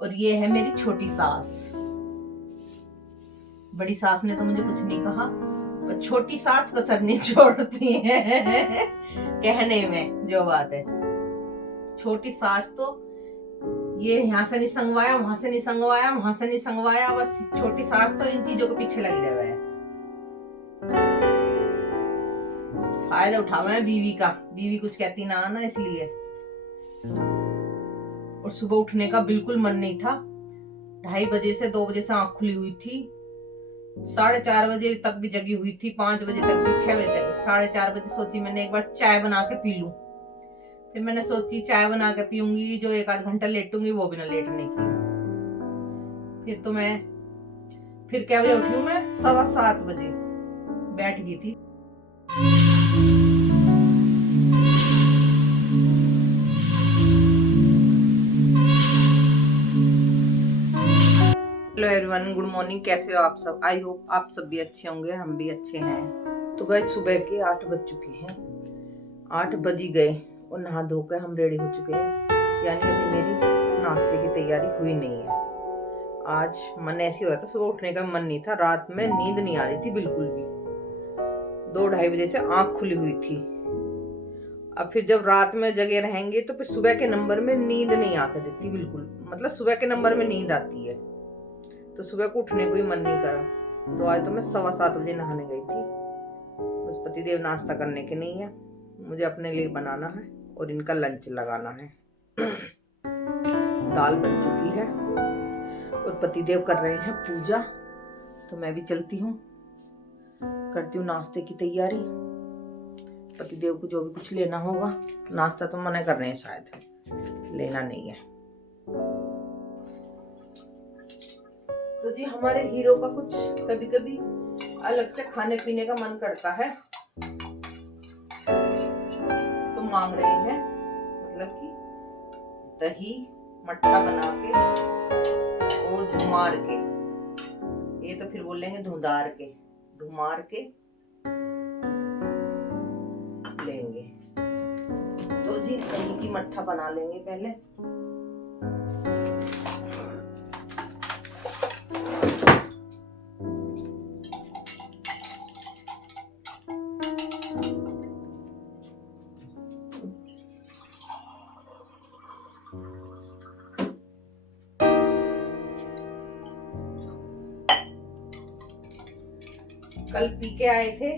और ये है मेरी छोटी सास। बड़ी सास ने तो मुझे कुछ नहीं कहा, पर छोटी सास कसर नहीं छोड़ती है कहने में जो बात है। छोटी सास तो ये यहाँ से नहीं संगवाया, वहां से नहीं संगवाया, वहां से नहीं संगवाया, बस छोटी सास तो इन चीजों के पीछे लगी रहे है। फायदा उठावा है बीवी का, बीवी कुछ कहती ना इसलिए। और सुबह उठने का बिल्कुल मन नहीं था। 2:30 बजे से 2 बजे से आंख खुली हुई थी, 4:30 बजे तक भी जगी हुई थी, 5 बजे तक भी, 6 बजे तक। 4:30 बजे सोची मैंने एक बार चाय बना के पी लूं। फिर मैंने सोची चाय बना के पीऊंगी, जो 1 आध घंटा लेटूंगी वो भी ना लेटने की। फिर क्या बजे उठी हूँ मैं? 7:15 बजे बैठ गई थी। Hello everyone, good morning. कैसे हो आप सब? आई होप आप सब भी अच्छे होंगे, हम भी अच्छे हैं। तो गाइस सुबह के 8 बज चुके हैं, 8 बज ही गए और नहा धो कर हम रेडी हो चुके हैं। यानी अभी मेरी नाश्ते की तैयारी हुई नहीं है। आज मन ऐसे हो रहा था, सुबह उठने का मन नहीं था, रात में नींद नहीं आ रही थी बिल्कुल भी। 2-2:30 बजे से आंख खुली हुई थी। अब फिर जब रात में जगे रहेंगे तो फिर सुबह के नंबर में नींद नहीं आकर देती बिल्कुल, मतलब सुबह के नंबर में नींद आती है तो सुबह को उठने को ही मन नहीं करा। तो आज तो मैं 7:15 बजे नहाने गई थी। बस पतिदेव नाश्ता करने के नहीं है, मुझे अपने लिए बनाना है और इनका लंच लगाना है। दाल बन चुकी है और पतिदेव कर रहे हैं पूजा, तो मैं भी चलती हूँ, करती हूँ नाश्ते की तैयारी। पतिदेव को जो भी कुछ लेना होगा, नाश्ता तो मना कर रहे हैं शायद, लेना नहीं है। तो जी हमारे हीरो का कुछ कभी कभी अलग से खाने पीने का मन करता है, तो मांग रहे हैं मतलब कि दही मट्ठा बना के और धुमार के, ये तो फिर बोलेंगे धुंधार के, धुमार के लेंगे। तो जी दही की मट्ठा बना लेंगे पहले। कल पी के आए थे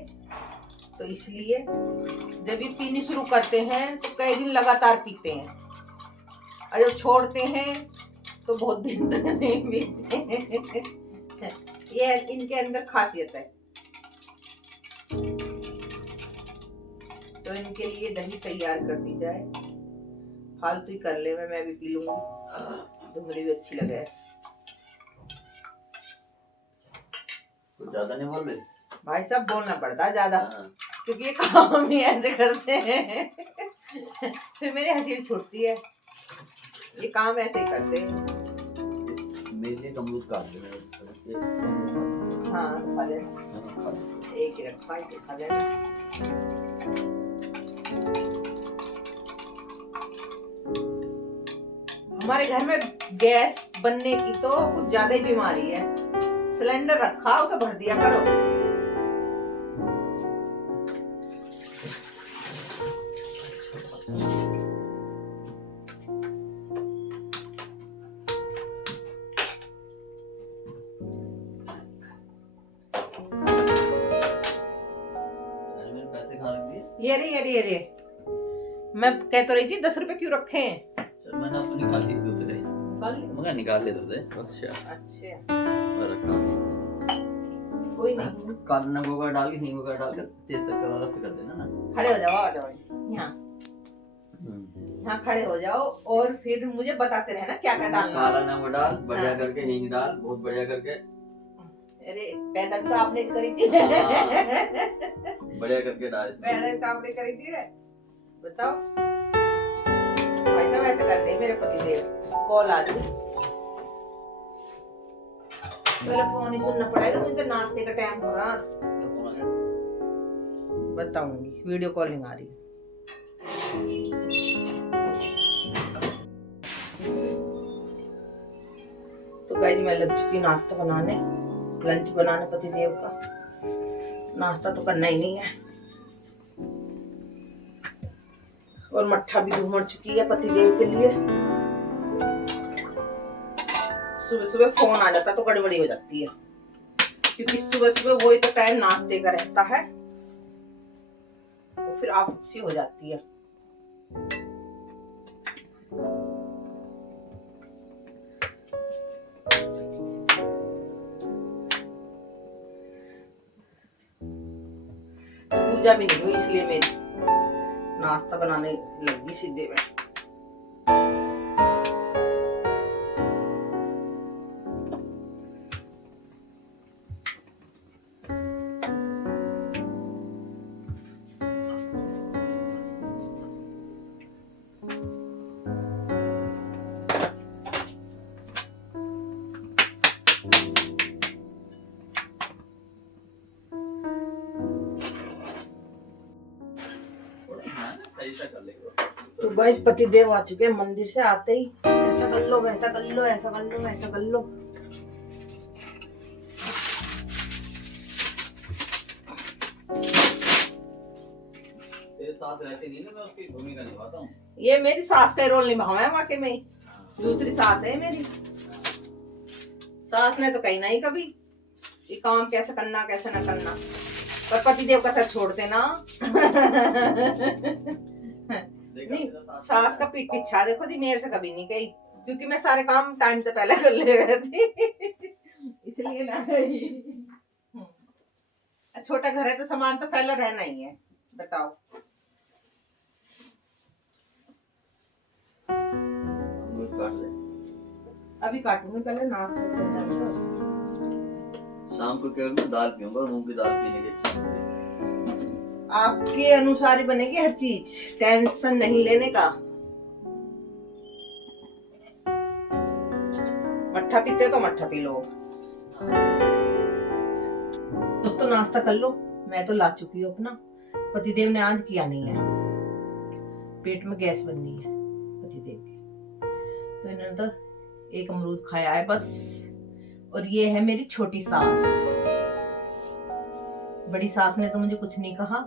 तो इसलिए जब भी पीनी शुरू करते हैं तो कई दिन लगातार पीते हैं, और जब छोड़ते हैं तो बहुत दिन तक नहीं पीते। ये इनके अंदर खासियत है। तो इनके लिए दही तैयार कर दी जाए, फालतू ही कर ले, मैं भी पी लूंगी, धुमरी भी अच्छी लगे। कुछ ज्यादा नहीं बोल रहे भाई साहब, बोलना पड़ता है ज्यादा, क्योंकि ये काम ही ऐसे करते हैं फिर मेरी हंसी भी छूटती है, ये काम ऐसे ही करते हैं। मेरे लिए अमरूद काट देना। हाँ खा लेना, एक ही रखा इसे खा लेना। हमारे घर में गैस बनने की तो कुछ ज्यादा ही बीमारी है। सिलेंडर रखा, उसे भर दिया करो। ये मैं कह तो रही थी 10 रुपए क्यों रखे हैं? मैंने आपको निकाल ली दूसरे, मगर निकाल लेते थे। अच्छा रखा कोई नहीं, काला नमक वगैरह डाल के, हींग वगैरह डाल के तेज से कलर कर देना ना। खड़े हो जाओ, आ जाओ यहाँ, यहाँ खड़े हो जाओ और फिर मुझे बताते रहना क्या क्या डालना। काला नमक डाल, बढ़िया करके हींग डाल, बहुत बढ़िया करके। अरे पैदा भी तो आपने करी थी बढ़िया करके डाल, पैदा भी तो आपने करी थी। बताओ भाई साहब, ऐसे करते हैं मेरे पतिदेव। कॉल आ गई, मेरा फोन ही सुनना पड़ेगा, मुझे नाश्ते का टाइम हो रहा। बताऊंगी, वीडियो कॉलिंग आ रही है। गाइस मैं लग चुकी नाश्ता बनाने, लंच बनाने पतिदेव का। नाश्ता तो करना ही नहीं है। और मट्ठा भी धूमड़ चुकी है पतिदेव के लिए। सुबह सुबह फोन आ जाता तो गड़बड़ी हो जाती है, क्योंकि सुबह सुबह वही तो टाइम नाश्ते का रहता है, तो फिर आफत सी हो जाती है। पूजा भी नहीं हुई इसलिए मेरी नाश्ता बनाने लगी सीधे में। तो गाइस पतिदेव आ चुके हैं मंदिर से आते ही। ऐसा कर लो, वैसा कर लो, ऐसा कर लो, वैसा कर लो। तेरे साथ रहती नहीं ना, मैं उसकी भूमिका निभाता हूँ। ये मेरी सास का रोल निभाया है वाकई में। दूसरी सास है मेरी। सास ने तो कही नहीं कभी कि काम कैसे करना कैसे ना करना, पर पतिदेव का सर छोड़ते ना। नहीं, सास का पीठ पीछा देखो जी, मेरे से कभी नहीं कही, क्योंकि मैं सारे काम टाइम से पहले कर ले रही थी। इसलिए ना। छोटा घर है तो सामान तो फैला रहना ही है, बताओ। अभी काटूंगी, पहले नाश्ता करना। शाम को केवल मैं दाल पीऊंगा, मूंग की दाल पीने की इच्छा है। आपके अनुसार ही बनेगी हर चीज, टेंशन नहीं लेने का। मट्ठा पीते हो तो मट्ठा पी लो। दोस्तों नाश्ता कर लो, मैं तो ला चुकी हूँ अपना। पतिदेव ने आज किया नहीं है, पेट में गैस बननी है पतिदेव की, तो इन्होंने तो एक अमरूद खाया है बस। और ये है मेरी छोटी सास। बड़ी सास ने तो मुझे कुछ नहीं कहा,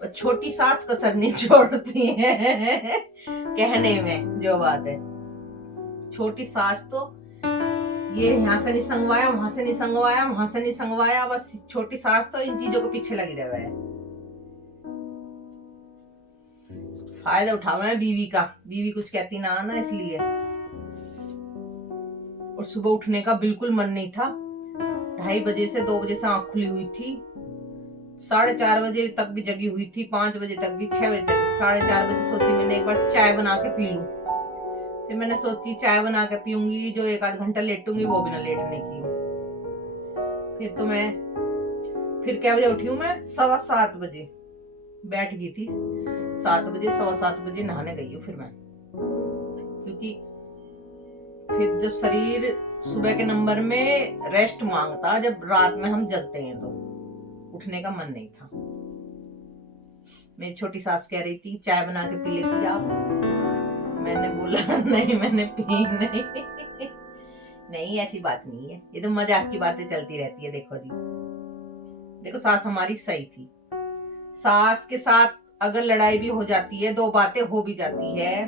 पर छोटी सास कसर नहीं छोड़ती है। कहने में जो बात है, छोटी सास तो ये यहाँ से नहीं संगवाया, वहां से नहीं संगवाया, वहां से नहीं संगवाया, बस छोटी सास तो इन चीजों के पीछे लगी रहे है। फायदा उठावा है बीवी का, बीवी कुछ कहती ना इसलिए। और सुबह उठने का बिल्कुल मन नहीं था। 2:30 बजे से 2 बजे से आंख खुली हुई थी, 4:30 बजे तक भी जगी हुई थी, 5 बजे तक भी, 6 बजे तक। 4:30 बजे सोची मैंने एक बार चाय बना के पी लूं। फिर मैंने सोची चाय बना के पीऊंगी, जो 1 आध घंटा लेटूंगी वो भी ना लेटने की। फिर क्या बजे उठी हूँ मैं? 7:15 बजे बैठ गई थी। 7 बजे 7:15 बजे नहाने गई हूँ फिर मैं, क्योंकि फिर जब शरीर सुबह के नंबर में रेस्ट मांगता, जब रात में हम जगते हैं, तो उठने का मन नहीं था। मेरी छोटी सास कह रही थी चाय बना के पी लेती आप। मैंने बोला नहीं, मैंने पी नहीं। नहीं ऐसी बात नहीं है, ये तो मजाक की बातें चलती रहती है। देखो जी, देखो सास हमारी सही थी। सास के साथ अगर लड़ाई भी हो जाती है, 2 बातें हो भी जाती है,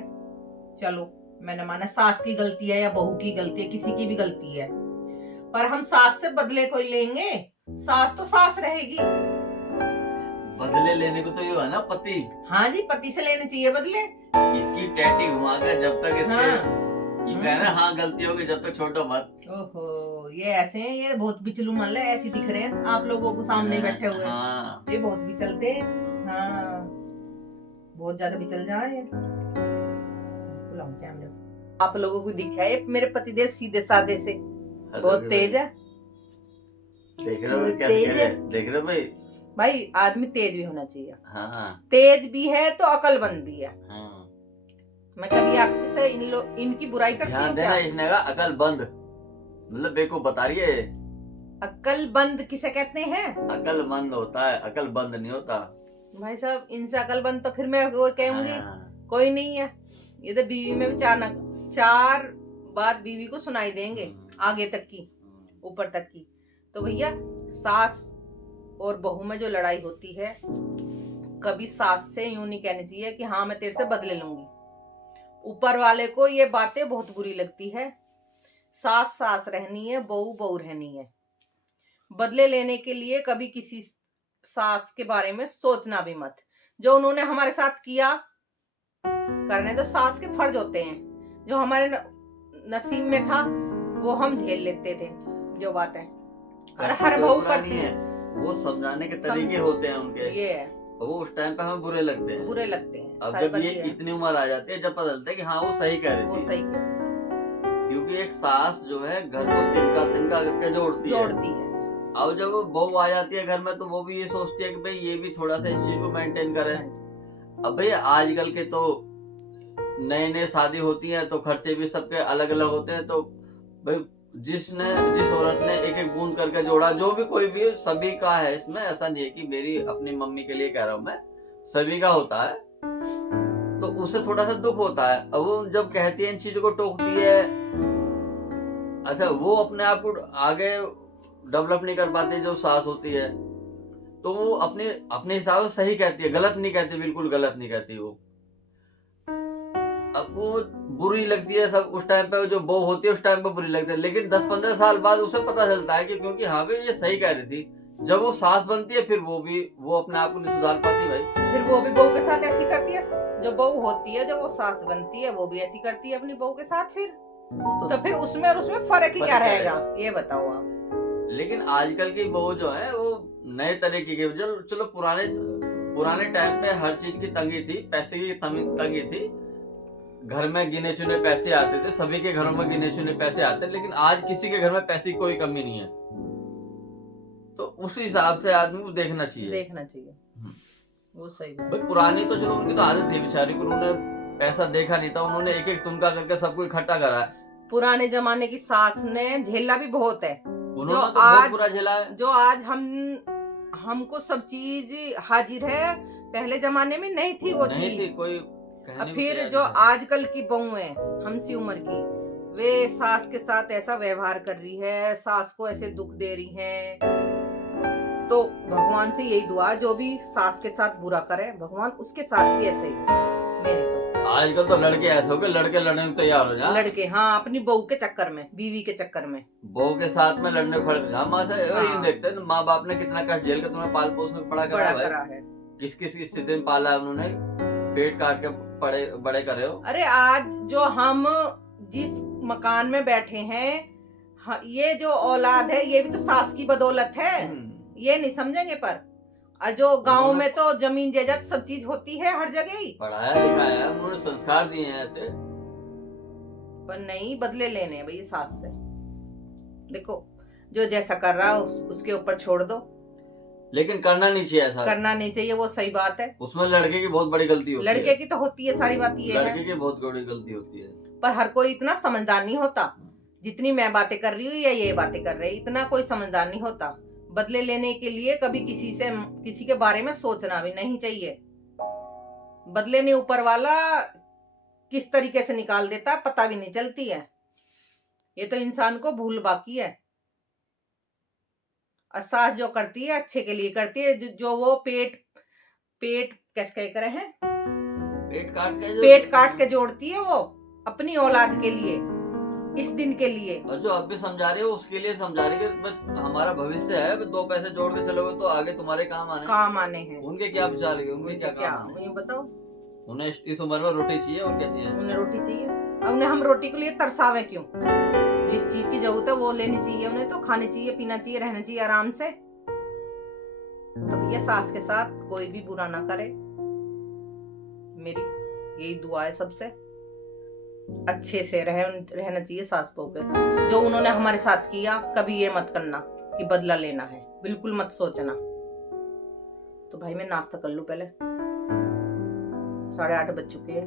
चलो मैंने माना सास की गलती है या बहू की गलती है, किसी की भी गलती है, पर हम सास से बदले कोई लेंगे? सास तो सास रहेगी। बदले लेने को तो ये है ना पति। हाँ जी, पति से लेने चाहिए बदले। इसकी टैटी घुमा के जब तक इसके ये कहना हाँ गलती होगी, जब तक छोड़ो मत। ओहो, ये ऐसे हैं, ये बहुत बिचलू मान ले, ऐसी दिख रहे हैं आप लोगों को सामने बैठे हुए। हाँ। ये बहुत बिचलते हैं। हाँ, बहुत ज्यादा बिचल जाए। आप लोगों को दिखा है मेरे पतिदेव सीधे साधे से बहुत तेज है। देख रहे हो क्या देख रहे हो भाई आदमी तेज भी होना चाहिए। हाँ। तेज भी है तो अकलमंद भी है। हाँ। मैं कभी आपसे इनकी बुराई करती हूँ? देना इसने कहा अकलबंद, मतलब बेवकूफ बता रही है। अकलबंद किसे कहते हैं? अकलमंद होता है, अकलबंद नहीं होता। भाई साहब इनसे अकलबंद तो फिर मैं वो कहूंगी कोई नहीं है। ये तो बीवी में 4 बात बीवी को सुनाई देंगे आगे तक की, ऊपर तक की। तो भैया सास और बहू में जो लड़ाई होती है, कभी सास से यूं नहीं कहनी चाहिए कि हाँ मैं तेरे से बदले लूंगी। ऊपर वाले को ये बातें बहुत बुरी लगती है। सास सास रहनी है, बहू बहू रहनी है। बदले लेने के लिए कभी किसी सास के बारे में सोचना भी मत। जो उन्होंने हमारे साथ किया, करने तो सास के फर्ज होते हैं। जो हमारे नसीब में था वो हम झेल लेते थे, जो बात है। और हर बहू करती है। वो समझाने के तरीके होते हैं उनके, ये है, वो उस टाइम पे हमें बुरे लगते हैं, बुरे लगते हैं। अब जब ये इतनी उम्र आ जाती है, जब पता चलता है कि हाँ वो सही कह रही थी, वो सही कह। क्योंकि एक सास जो है घर को तिनका तिनका करके जोड़ती है। अब जब वो बहू आ जाती है घर में, तो वो भी ये सोचती है कि भाई ये भी थोड़ा सा इस चीज को मेंटेन करे। अब भाई आजकल के तो नए शादी होती है तो खर्चे भी सबके अलग अलग होते हैं, तो भाई जिस औरत ने एक एक बूंद करके जोड़ा, जो भी कोई भी, सभी का है इसमें, ऐसा नहीं है कि मेरी अपनी मम्मी के लिए कह रहा हूं मैं, सभी का होता है। तो उसे थोड़ा सा दुख होता है। अब वो जब कहती है इन चीजों को टोकती है, अच्छा वो अपने आप को आगे डेवलप नहीं कर पाती जो सास होती है, तो वो अपने हिसाब से सही कहती है, गलत नहीं कहती, बिल्कुल गलत नहीं कहती वो। अब वो बुरी लगती है सब उस टाइम पे, जो बहू होती है उस टाइम पे बुरी लगती है, लेकिन 10-15 साल बाद उसे पता चलता है कि क्योंकि हाँ भाई ये सही कह रही थी। जब वो सास बनती है फिर वो अपने आप को नहीं सुधार पाती भाई, फिर वो भी बहू के साथ ऐसी करती है। जो बहू होती है, जो वो सास बनती है, वो भी ऐसी करती है अपनी बहू के साथ। फिर तो फिर उसमें और उसमें फर्क ही क्या रहेगा, ये बताओ आप। लेकिन आजकल की बहू जो है वो नए तरीके की, जो चलो पुराने टाइम पे हर चीज की तंगी थी, पैसे की तंगी थी, घर में गिने चुने पैसे आते थे, सभी के घरों में गिने चुने पैसे आते, लेकिन आज किसी के घर में पैसे की कोई कमी नहीं है। तो उस हिसाब से आदमी को देखना चाहिए। वो सही बात। भाई पुरानी तो चलो उनकी तो आदत थी बेचारी को, उन्होंने पैसा देखा नहीं था, उन्होंने एक एक तुमका करके सबको इकट्ठा करा है। पुराने जमाने की सास ने झेला भी बहुत है, उन्होंने तो बहुत बुरा झेला है। जो आज हमको सब चीज हाजिर है, पहले जमाने में नहीं थी वो चीज। कोई फिर जो आजकल की बहू है हमसी उम्र की, वे सास के साथ ऐसा व्यवहार कर रही है, सास को ऐसे दुख दे रही है। तो भगवान से यही दुआ, जो भी सास के साथ बुरा करे भगवान उसके साथ भी ऐसे ही मेरी तो। आजकल तो लड़के ऐसे हो गए, लड़के लड़ने को तैयार हो जाए। लड़के हाँ, अपनी बहू के चक्कर में, बीवी के चक्कर में, बहू के साथ में लड़ने को खड़े हैं। माँ से ये देखते हैं माँ बाप ने कितना कष्ट झेल के तुम्हें पाल पोस में बड़ा करा है, किस किस की स्थिति में पाला है उन्होंने, पेट काट के बड़े करे हो। अरे आज जो हम जिस मकान में बैठे हैं, ये जो औलाद है ये भी तो सास की बदौलत है, ये नहीं समझेंगे। पर जो गांव में तो जमीन जायदाद सब चीज होती है हर जगह ही, पढ़ाया लिखाया उन्होंने, संस्कार दिए हैं ऐसे, पर नहीं बदले लेने हैं भैया सास से। देखो जो जैसा कर रहा है उसके ऊपर छोड़ दो, लेकिन करना नहीं चाहिए ऐसा, करना नहीं चाहिए, वो सही बात है। उसमें लड़के की बहुत बड़ी गलती होती है, लड़के की तो होती है, सारी बात ये है, लड़के की बहुत बड़ी गलती होती है। पर हर कोई इतना समझदार नहीं होता, जितनी मैं बातें कर रही हूँ या ये बातें कर रहे, इतना कोई समझदार नहीं होता। बदले लेने के लिए कभी किसी के बारे में सोचना भी नहीं चाहिए। बदले ने ऊपर वाला किस तरीके से निकाल देता पता भी नहीं चलती है, ये तो इंसान को भूल बाकी है। और सास जो करती है अच्छे के लिए करती है, जो वो पेट कैसे कह रहे हैं, पेट काट के जोड़ती है वो अपनी औलाद के लिए, इस दिन के लिए। और जो अब भी समझा रही है उसके लिए समझा रही है, हमारा भविष्य है, 2 पैसे जोड़ के चलोगे तो आगे तुम्हारे काम आने हैं। उनके क्या विचार है, उनके क्या काम है, ये बताओ। उन्हें इस उम्र में रोटी चाहिए और क्या चाहिए, उन्हें रोटी चाहिए। उन्हें हम रोटी के लिए तरसावे क्यों? जिस चीज की जरूरत है वो लेनी चाहिए, उन्हें तो खानी चाहिए, पीना चाहिए, रहना चाहिए आराम से। तो भैया सास के साथ कोई भी बुरा ना करे, मेरी यही दुआ है सबसे। अच्छे से रहना चाहिए सास बहू के। जो उन्होंने हमारे साथ किया, कभी ये मत करना कि बदला लेना है, बिल्कुल मत सोचना। तो भाई मैं नाश्ता कर लूं पहले, 8:30 बज चुके हैं।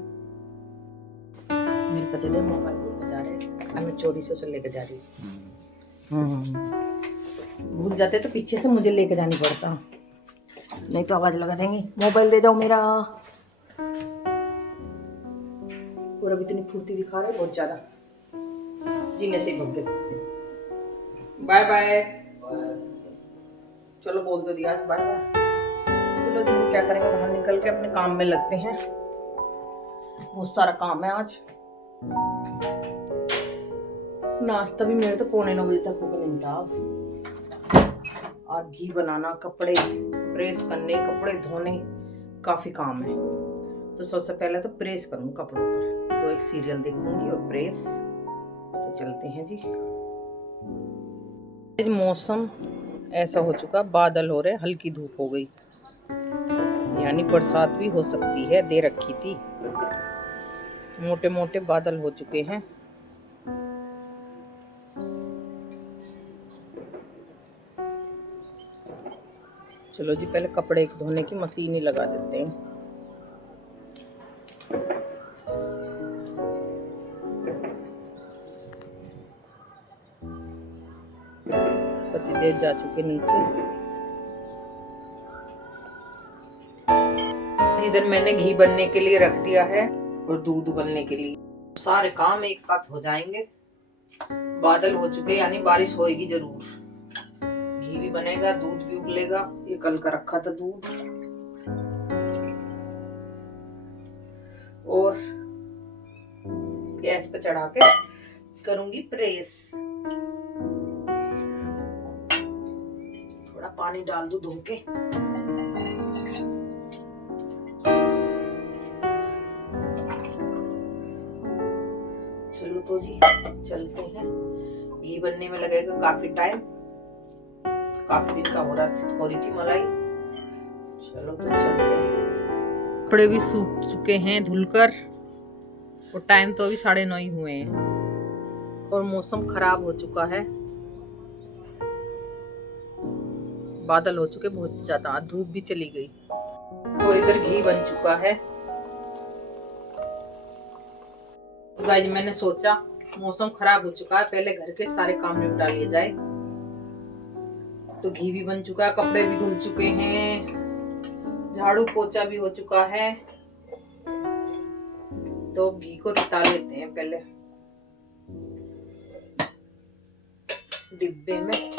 मेरे पति देव मोबाइल भूल के जा रहे हैं, मैं चोरी से उसे लेके जा रही हूँ। भूल जाते तो पीछे से मुझे लेके जानी पड़ता, नहीं तो आवाज लगा देंगे मोबाइल दे जाओ मेरा। और अभी इतनी फुर्ती दिखा रहे बहुत ज्यादा। जीने से भग गए। Bye bye. चलो बोल दो दिया बाय बाय। चलो जी हम क्या करेंगे, बाहर निकल के अपने काम में लगते हैं। बहुत सारा काम है आज। नाश्ता भी मेरे तो 8:45 तक हो गया निपटा। आज घी बनाना, कपड़े प्रेस करने, कपड़े धोने, काफी काम है। तो सबसे पहले तो प्रेस करूँ कपड़ों पर, तो एक सीरियल देखूंगी और प्रेस। तो चलते हैं जी। मौसम ऐसा हो चुका, बादल हो रहे, हल्की धूप हो गई, यानी बरसात भी हो सकती है, दे रखी थी। मोटे मोटे बादल हो चुके हैं। चलो जी पहले कपड़े धोने की मशीन ही लगा देते हैं। पतिदेव जा चुके नीचे। इधर मैंने घी बनने के लिए रख दिया है और दूध उबलने के लिए। सारे काम एक साथ हो जाएंगे। बादल हो चुके, यानी बारिश होएगी जरूर। घी भी बनेगा, दूध भी उबलेगा। ये कल का रखा था दूध। और गैस पे चढ़ा के करूंगी प्रेस। थोड़ा पानी डाल दूं धो के। चलो तो जी चलते हैं। घी बनने में लगेगा काफी टाइम, काफी दिन का हो रही थी मलाई। चलो तो चलते हैं। कपड़े भी सूख चुके हैं धुलकर, और टाइम तो अभी 9:30 ही हुए हैं, और मौसम खराब हो चुका है। बादल हो चुके बहुत ज्यादा, धूप भी चली गई, और इधर घी बन चुका है। तो गाइस मैंने सोचा मौसम खराब हो चुका है, पहले घर के सारे काम निपटा लिए जाए। तो घी भी बन चुका है, कपड़े भी धुल चुके हैं, झाड़ू पोछा भी हो चुका है। तो घी को निकाल लेते हैं पहले डिब्बे में।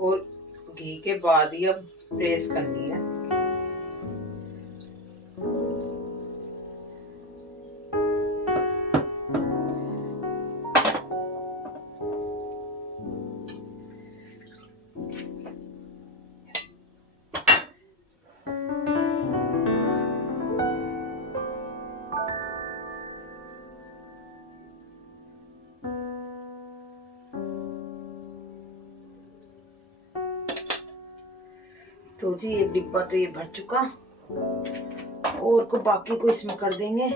और घी के बाद ही अब प्रेस करनी है। तो जी एक डिब्बा तो ये भर चुका, और को बाकी को इसमें कर देंगे।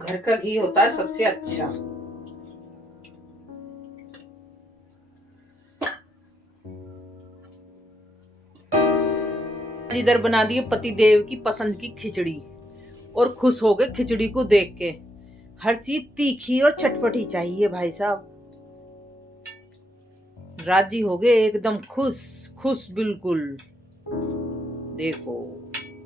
घर का घी होता है सबसे अच्छा। इधर बना दिए पति देव की पसंद की खिचड़ी, और खुश हो गए खिचड़ी को देख के। हर चीज तीखी और चटपटी चाहिए भाई साहब। राजी हो गए एकदम, खुश खुश बिल्कुल। देखो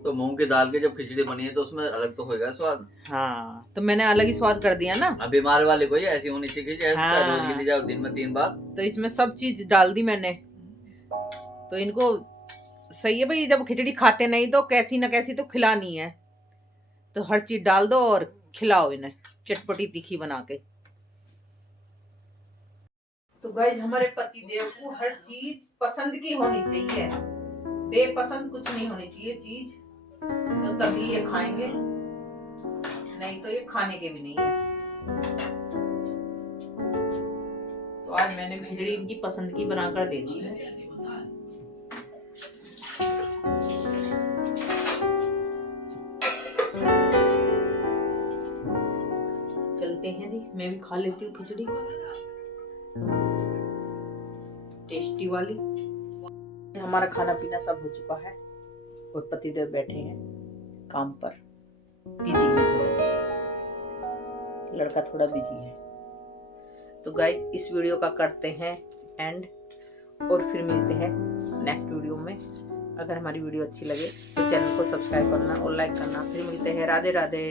तो मूंग की दाल की जब खिचड़ी बनी है तो उसमें अलग तो होगा स्वाद। हाँ तो मैंने अलग ही स्वाद कर दिया ना। अब बीमार वाले को ऐसी होनी चाहिए, हाँ। रोज के लिए जाओ दिन में 3 बार। तो इसमें सब चीज डाल दी मैंने, तो इनको सही है भाई। जब खिचड़ी खाते नहीं तो कैसी ना कैसी तो खिलानी है, तो हर चीज डाल दो और खिलाओ इन्हें चटपटी तीखी बना के। तो गाइस हमारे पति देव को हर चीज पसंद की होनी चाहिए, बेपसंद कुछ नहीं होनी चाहिए चीज, तो तभी ये खाएंगे, नहीं तो ये खाने के भी नहीं है। तो आज मैंने खिचड़ी इनकी पसंद की बनाकर दे दी है। चलते हैं जी, मैं भी खा लेती हूँ खिचड़ी टेस्टी वाली। हमारा खाना पीना सब हो चुका है और पतिदेव बैठे हैं काम पर, बिजी है थोड़ा, लड़का थोड़ा बिजी है। तो गाइज इस वीडियो का करते हैं एंड, और फिर मिलते हैं नेक्स्ट वीडियो में। अगर हमारी वीडियो अच्छी लगे तो चैनल को सब्सक्राइब करना और लाइक करना। फिर मिलते हैं, राधे राधे।